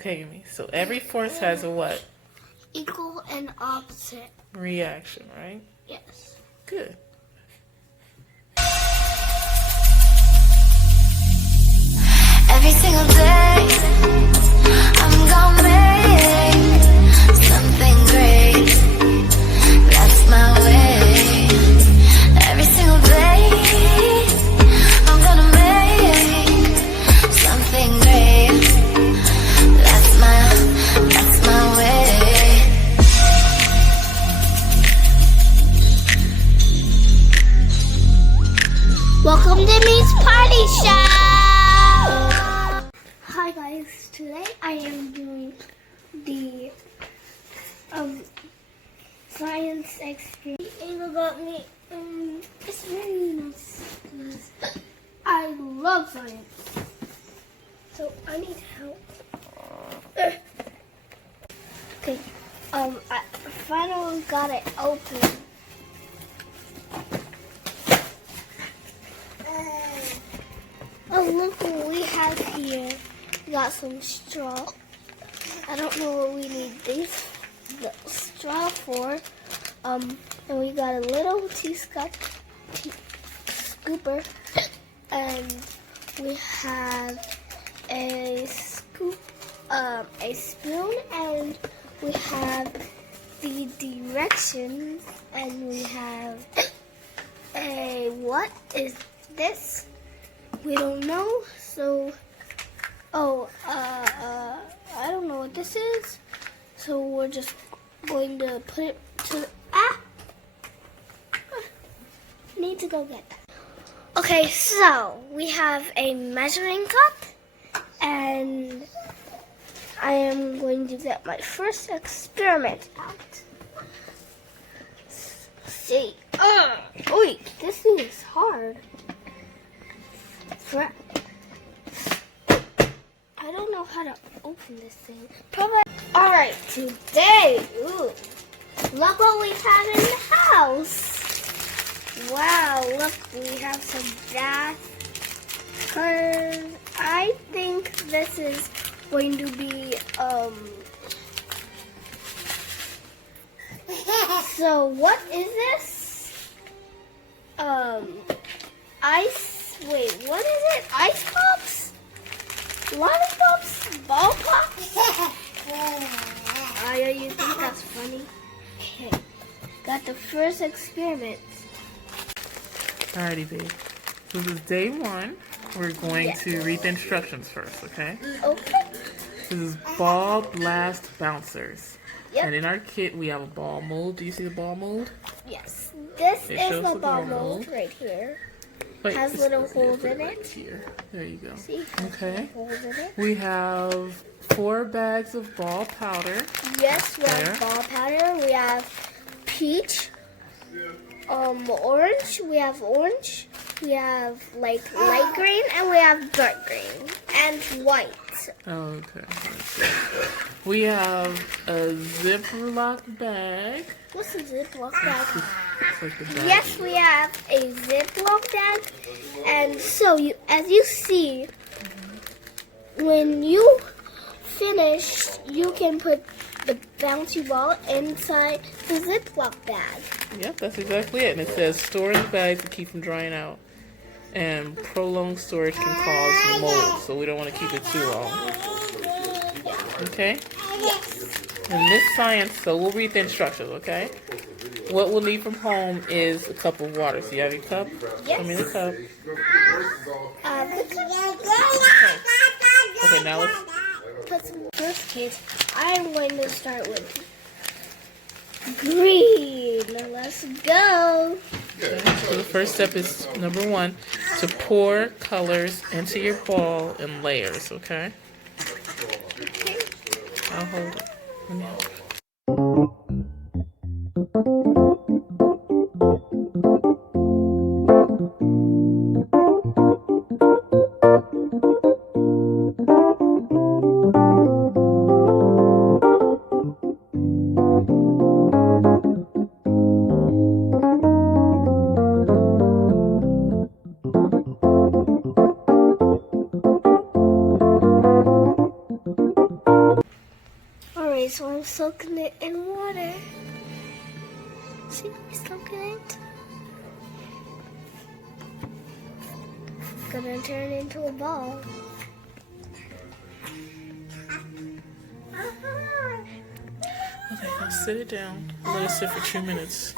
Okay, Amy. So every force has a what? Equal and opposite. Reaction, right? Yes. Good. Every single day, I'm gonna make something great. That's my way. Every single day, I'm gonna make something great. That's my way. Welcome to Me's Party Show! Hi guys, today I am doing the science experiment. Ava got me, it's very nice because I love science. So I need help. Okay, I finally got it open. Oh, look what we have here. We got some straw. I don't know what we need the straw for. And we got a little scooper. And we have a scoop, a spoon, and we have the directions, and we have a, what is this? We don't know, so, I don't know what this is, so we're just going to put it to, need to go get that. Okay, so, we have a measuring cup, and I am going to get my first experiment out. Let's see, wait, this thing is hard. I don't know how to open this thing. Alright, today, look what we have in the house. Wow, look, we have some bath curves. I think this is going to be, so what is this? Wait, what is it? Ice pops? Lollipops? Ball pops? You think that's funny? Okay. Got the first experiment. Alrighty, babe. So this is day one. We're going to read the instructions first, okay? Okay. This is ball blast bouncers. Yep. And in our kit, we have a ball mold. Do you see the ball mold? Yes. This It is shows the the ball ball mold mold. right here. Wait, Has just- little yeah, holes put in right it. Here. There you go. See? Okay. Holes in it. We have 4 bags of ball powder. Yes, we have ball powder. We have peach. Orange. We have orange. We have like light green, and we have dark green and white. Oh, okay. Let's see. We have a Ziploc bag. What's a Ziploc bag? It's like the bag. Yes, we have a Ziploc bag, and so as you see, when you finish, you can put the bouncy ball inside the Ziploc bag. Yep, that's exactly it. And it says store in the bag to keep from drying out. And prolonged storage can cause mold, so we don't want to keep it too long. Okay? Yes. And this science, so we'll read the instructions, okay? What we'll need from home is a cup of water. So you have your cup? Yes. Show me the cup. Okay, Okay, now let's... put some first case. I'm going to start with green. Let's go. Okay, so the first step is, number 1, to pour colors into your ball in layers, okay? Okay. I'll hold it. Let me hold it. Okay, so I'm soaking it in water. See, soaking it. Gonna turn it into a ball. Okay, now sit it down. Let it sit for 2 minutes.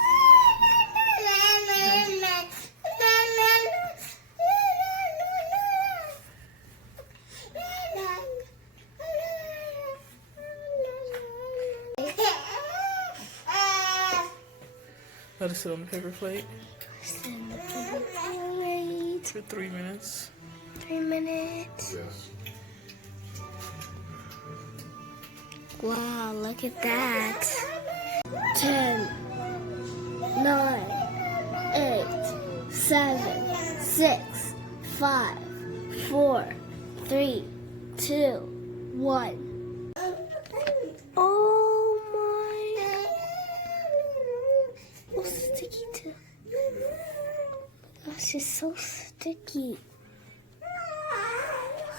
Let it sit on the paper plate Wait, for 3 minutes. 3 minutes. Yes. Wow, look at that. 10, 9, 8, 7, 6, 5, 4, 3, 2, 1. Oh my. Oh, sticky too. Gosh, it's so sticky.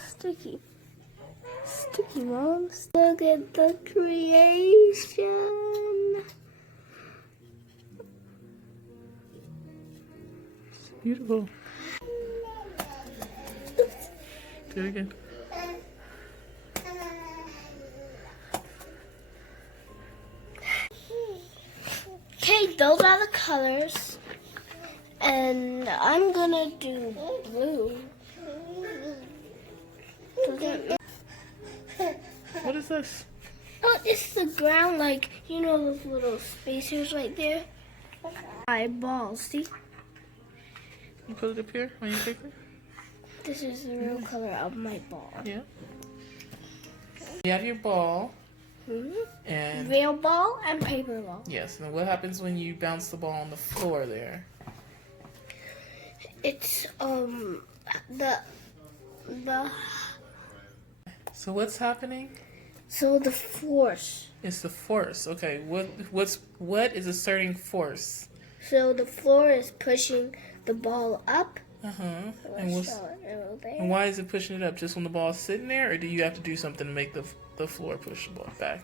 Sticky. Sticky, Mom. Look at the creation. Beautiful. Do it again. Okay, those are the colors. And I'm gonna do blue. What is this? Oh, it's the ground, like, you know those little spacers right there? Eyeballs, see? You put it up here on your paper? This is the real color of my ball. Yeah. You have your ball, Mhm. and Real ball and paper ball. yes, and what happens when you bounce the ball on the floor there? It's the So what's happening? so the force. It's the force. Okay, what is asserting force? So the floor is pushing the ball up. And Let's what's show it over there. and why is it pushing it up? Just when the ball's sitting there, or do you have to do something to make the floor push the ball back?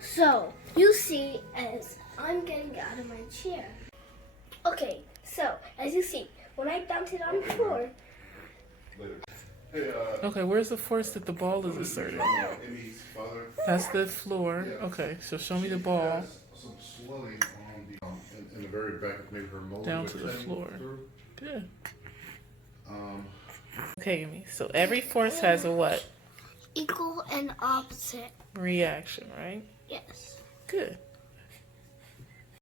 So, you see, as I'm getting out of my chair. Okay, so, as you see, when I bounce it on the floor, Hey, Okay, where's the force that the ball is asserting? Amy's father That's the floor. Okay, so show me the ball has some swelling on the in the very back, maybe her molar down to the cutting floor. through. Good. Um, Okay, Amy. So every force has a what? equal and opposite. Reaction, right? Yes. Good.